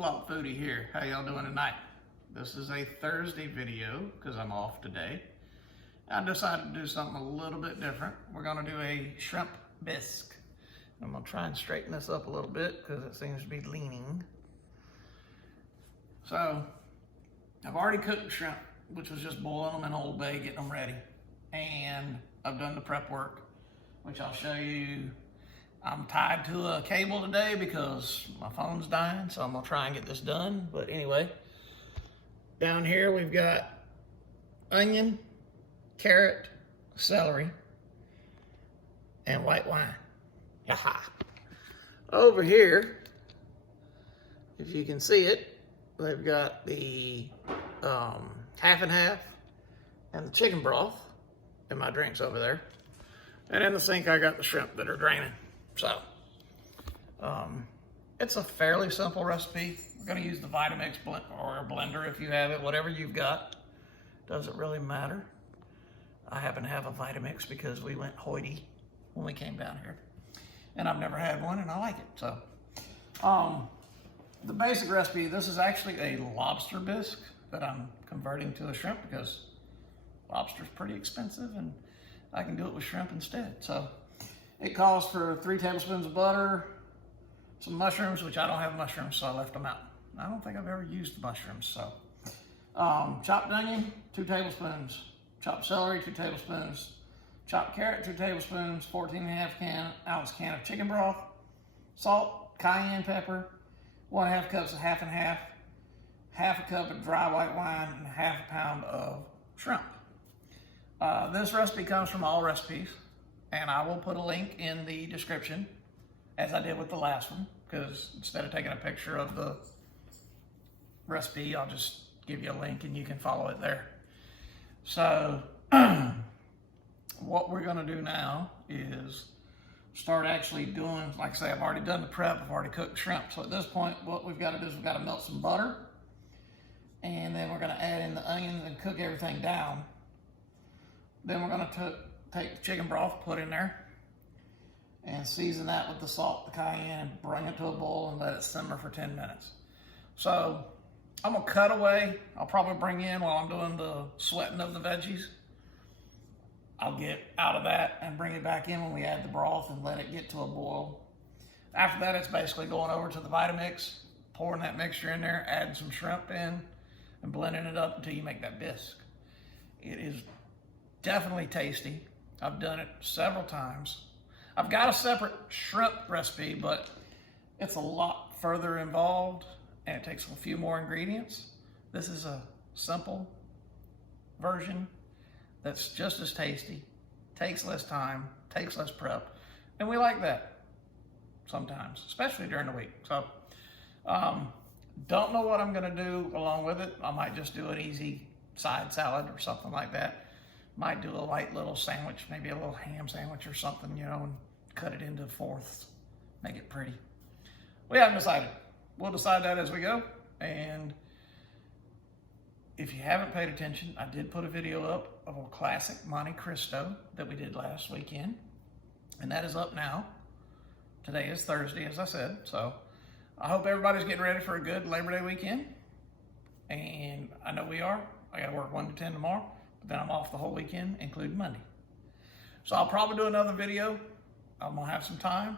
FLOP FOODIE here. How y'all doing tonight? This is a Thursday video because I'm off today. I decided to do something a little bit different. We're gonna do a Shrimp Bisque. I'm gonna try and straighten this up a little bit because it seems to be leaning. So, I've already cooked the shrimp, which was just boiling them in Old Bay, getting them ready. And I've done the prep work, which I'll show you. I'm tied to a cable today because my phone's dying, so I'm gonna try and get this done. But anyway, down here we've got onion, carrot, celery, and white wine. Yaha. Over here, if you can see it, they've got the half and half and the chicken broth, and my drinks over there. And in the sink, I got the shrimp that are draining. So, it's a fairly simple recipe. We're gonna use the Vitamix or a blender if you have it, whatever you've got. Doesn't really matter. I happen to have a Vitamix because we went hoity when we came down here. And I've never had one and I like it, so. The basic recipe, this is actually a Lobster Bisque that I'm converting to a shrimp because lobster's pretty expensive and I can do it with shrimp instead. So it calls for 3 tablespoons of butter, some mushrooms, which I don't have mushrooms, so I left them out. I don't think I've ever used the mushrooms, so. Chopped onion, 2 tablespoons. Chopped celery, 2 tablespoons. Chopped carrot, 2 tablespoons. 14.5 ounce can of chicken broth. Salt, cayenne pepper, 1/2 cups of half and half. 1/2 cup of dry white wine, and 1/2 pound of shrimp. This recipe comes from All Recipes, and I will put a link in the description, as I did with the last one, because instead of taking a picture of the recipe, I'll just give you a link and you can follow it there. So, what we're gonna do now is start actually doing, like I say, I've already done the prep, I've already cooked shrimp. So at this point, what we've gotta do is we've gotta melt some butter, and then we're gonna add in the onions and cook everything down. Then we're gonna take the chicken broth, put in there, and season that with the salt, the cayenne, bring it to a boil and let it simmer for 10 minutes. So I'm gonna cut away. I'll probably bring in while I'm doing the sweating of the veggies. I'll get out of that and bring it back in when we add the broth and let it get to a boil. After that, it's basically going over to the Vitamix, pouring that mixture in there, adding some shrimp in, and blending it up until you make that bisque. It is definitely tasty. I've done it several times. I've got a separate shrimp recipe, but it's a lot further involved and it takes a few more ingredients. This is a simple version that's just as tasty, takes less time, takes less prep, and we like that sometimes, especially during the week. So, don't know what I'm gonna do along with it. I might just do an easy side salad or something like that. Might do a light little sandwich, maybe a little ham sandwich or something, you know, and cut it into fourths, make it pretty. We haven't decided. We'll decide that as we go. And if you haven't paid attention, I did put a video up of a classic Monte Cristo that we did last weekend. And that is up now. Today is Thursday, as I said. So I hope everybody's getting ready for a good Labor Day weekend. And I know we are. I gotta work 1 to 10 tomorrow. But then I'm off the whole weekend, including Monday. So I'll probably do another video. I'm gonna have some time.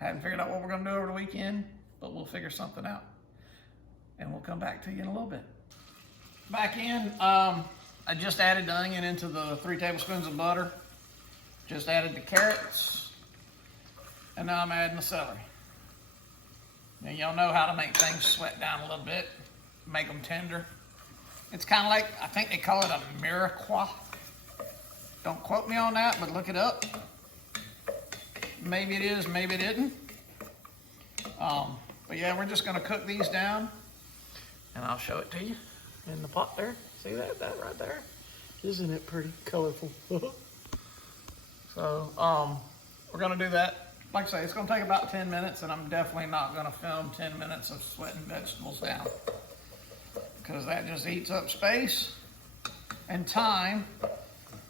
I haven't figured out what we're gonna do over the weekend, but we'll figure something out. And we'll come back to you in a little bit. Back in, I just added the onion into the 3 tablespoons of butter. Just added the carrots. And now I'm adding the celery. Now y'all know how to make things sweat down a little bit, make them tender. It's kind of like, I think they call it a mirepoix. Don't quote me on that, but look it up. Maybe it is, maybe it isn't. But yeah, we're just gonna cook these down and I'll show it to you in the pot there. See that right there? Isn't it pretty colorful? So, we're gonna do that. Like I say, it's gonna take about 10 minutes and I'm definitely not gonna film 10 minutes of sweating vegetables down because that just eats up space and time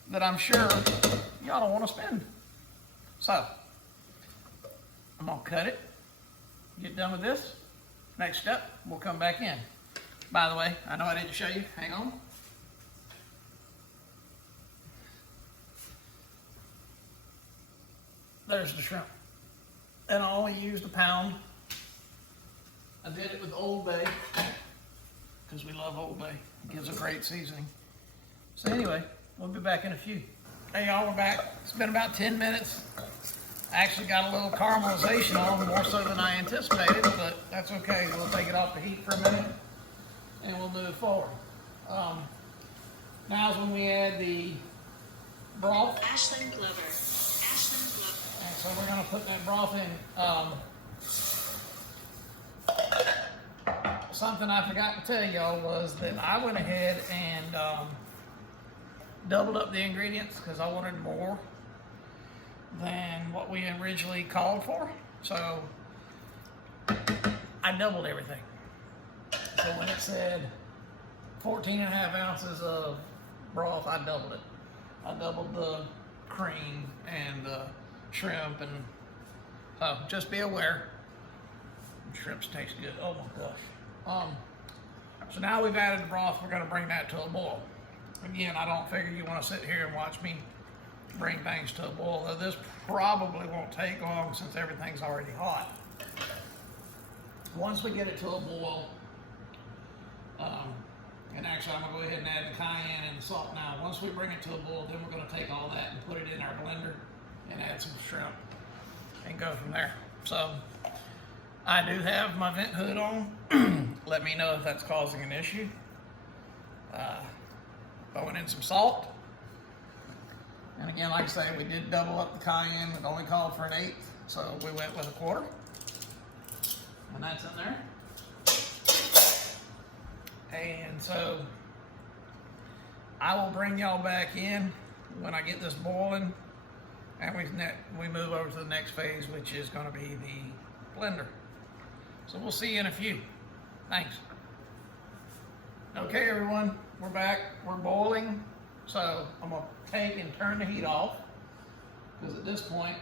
that I'm sure y'all don't wanna spend. So, I'm gonna cut it, get done with this, next step, we'll come back in. By the way, I know I didn't show you, hang on. There's the shrimp. And I only used a pound. I did it with Old Bay, because we love Old Bay. It gives a great seasoning. So anyway, we'll be back in a few. Hey y'all, we're back. It's been about 10 minutes. I actually got a little caramelization on, more so than I anticipated, but that's okay. We'll take it off the heat for a minute and we'll move forward. Now's when we add the broth. Ashland Glover. Ashland Glover. And so we're gonna put that broth in. Something I forgot to tell y'all was that I went ahead and doubled up the ingredients because I wanted more than what we originally called for. So I doubled everything. So when it said 14.5 ounces of broth, I doubled it. I doubled the cream and the shrimp, and so just be aware. Shrimps taste good. Oh my gosh. So now we've added the broth, we're gonna bring that to a boil. Again, I don't figure you wanna sit here and watch me bring things to a boil, though this probably won't take long since everything's already hot. Once we get it to a boil, and actually I'm gonna go ahead and add the cayenne and the salt now. Once we bring it to a boil, then we're gonna take all that and put it in our blender and add some shrimp and go from there. So I do have my vent hood on. Let me know if that's causing an issue. Throwing in some salt. And again, like I say, we did double up the cayenne. It only called for an 1/8, so we went with a 1/4. And that's in there. And so I will bring y'all back in when I get this boiling, and we move over to the next phase, which is going to be the blender. So we'll see you in a few. Thanks. Okay, everyone, we're back. We're boiling. So I'm gonna take and turn the heat off, because at this point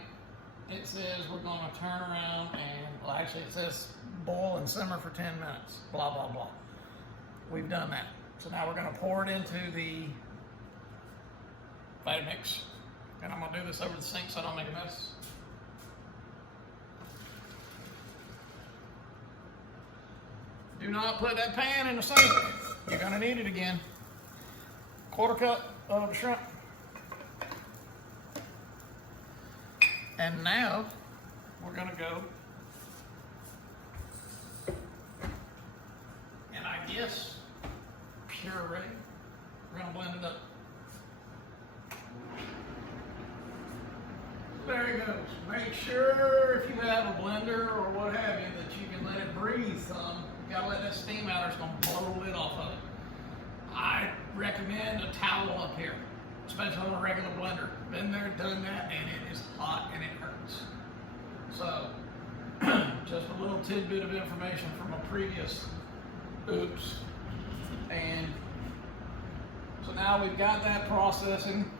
it says we're gonna turn around and, well, actually it says boil and simmer for 10 minutes, blah, blah, blah. We've done that. So now we're gonna pour it into the Vitamix, and I'm gonna do this over the sink so I don't make a mess. Do not put that pan in the sink. You're gonna need it again. 1/4 cup of the shrimp. And now we're gonna go, and I guess puree. We're gonna blend it up. There it goes. Make sure if you have a blender or what have you that you can let it breathe some. You gotta let that steam out or it's gonna blow the lid off of it. I recommend a towel up here, especially on a regular blender. Been there, done that, and it is hot and it hurts. So, just a little tidbit of information from a previous oops. And so now we've got that processing,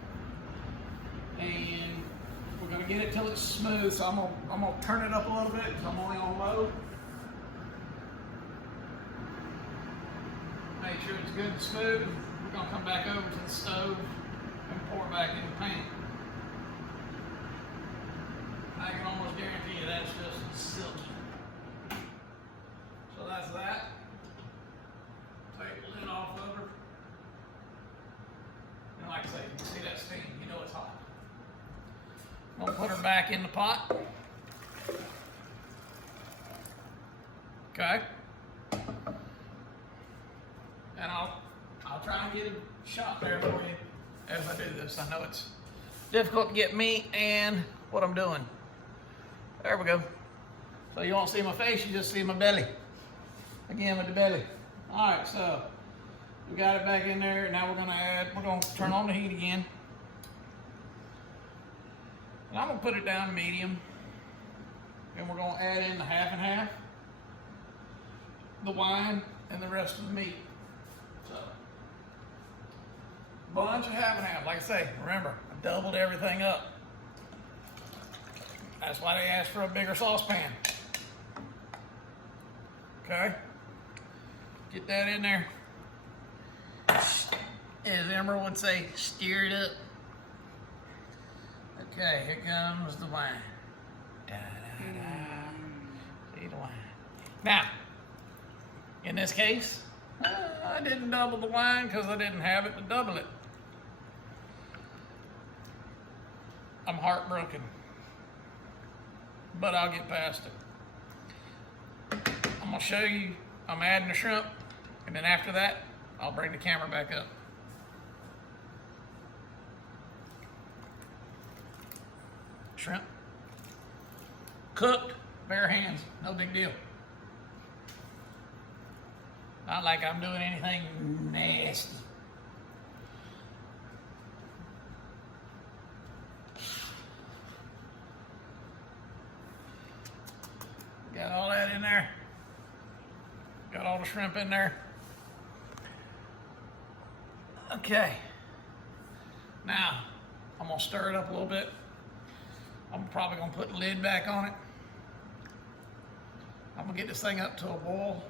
and we're gonna get it till it's smooth. So I'm gonna turn it up a little bit because I'm only on low. Make sure it's good and smooth. We're gonna come back over to the stove and pour it back in the pan. I can almost guarantee you that's just silky. So that's that. Take the lid off of her. And like I say, you can see that steam, you know it's hot. I'm gonna put her back in the pot. Okay. And I'll try and get a shot there for you as I do this. I know it's difficult to get me and what I'm doing. There we go. So you won't see my face, you just see my belly. Again with the belly. All right, so we got it back in there. Now we're gonna turn on the heat again. And I'm gonna put it down medium. And we're gonna add in the 1/2 and 1/2, the wine, and the rest of the meat. So, bunch of 1/2 and 1/2. Like I say, remember, I doubled everything up. That's why they asked for a bigger saucepan. Okay. Get that in there. As Emerald would say, stir it up. Okay, here comes the wine. Da-da-da. See the wine. Now, in this case, I didn't double the wine because I didn't have it to double it. I'm heartbroken, but I'll get past it. I'm gonna show you, I'm adding the shrimp, and then after that, I'll bring the camera back up. Shrimp, cooked, bare hands, no big deal. Not like I'm doing anything nasty. Got all that in there. Got all the shrimp in there. Okay. Now, I'm gonna stir it up a little bit. I'm probably gonna put the lid back on it. I'm gonna get this thing up to a boil.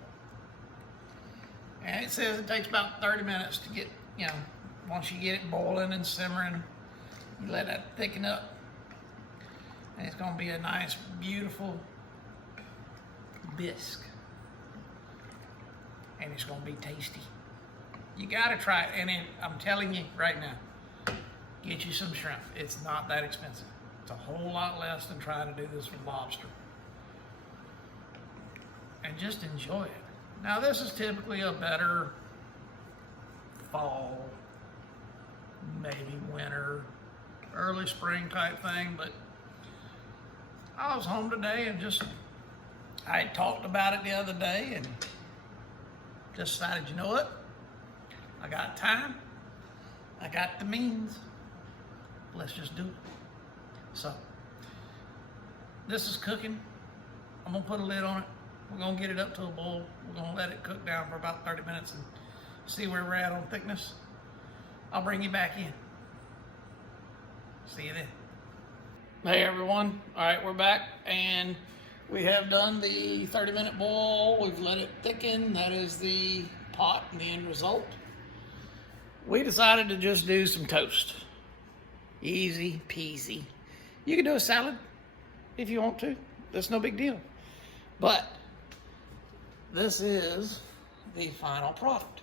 And it says it takes about 30 minutes to get, you know, once you get it boiling and simmering, you let that thicken up. And it's gonna be a nice, beautiful bisque. And it's gonna be tasty. You gotta try it, and I'm telling you right now, get you some shrimp. It's not that expensive. It's a whole lot less than trying to do this with lobster. And just enjoy it. Now this is typically a better fall, maybe winter, early spring type thing, but I was home today and I had talked about it the other day and just decided, you know what? I got time, I got the means, let's just do it. So, this is cooking. I'm gonna put a lid on it. We're gonna get it up to a boil. We're gonna let it cook down for about 30 minutes and see where we're at on thickness. I'll bring you back in. See you then. Hey everyone, all right, we're back and we have done the 30-minute boil. We've let it thicken. That is the pot and the end result. We decided to just do some toast. Easy peasy. You can do a salad if you want to. That's no big deal. But this is the final product.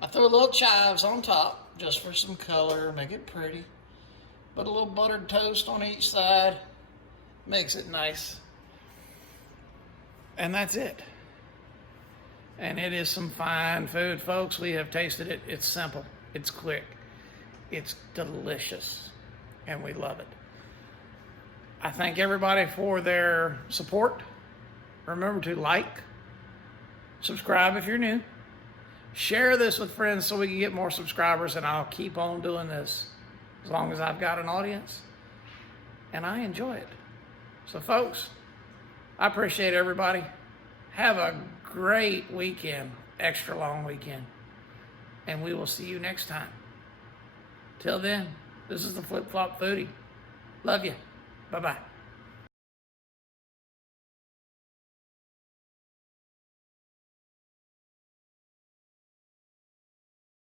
I threw a little chives on top just for some color, make it pretty. Put a little buttered toast on each side, makes it nice. And that's it. And it is some fine food, folks. We have tasted it. It's simple. It's quick. It's delicious. And we love it. I thank everybody for their support. Remember to like, subscribe if you're new. Share this with friends so we can get more subscribers, and I'll keep on doing this as long as I've got an audience. And I enjoy it. So folks, I appreciate everybody. Have a great weekend, extra long weekend. And we will see you next time. Till then, this is the Flip Flop Foodie. Love you. Bye-bye.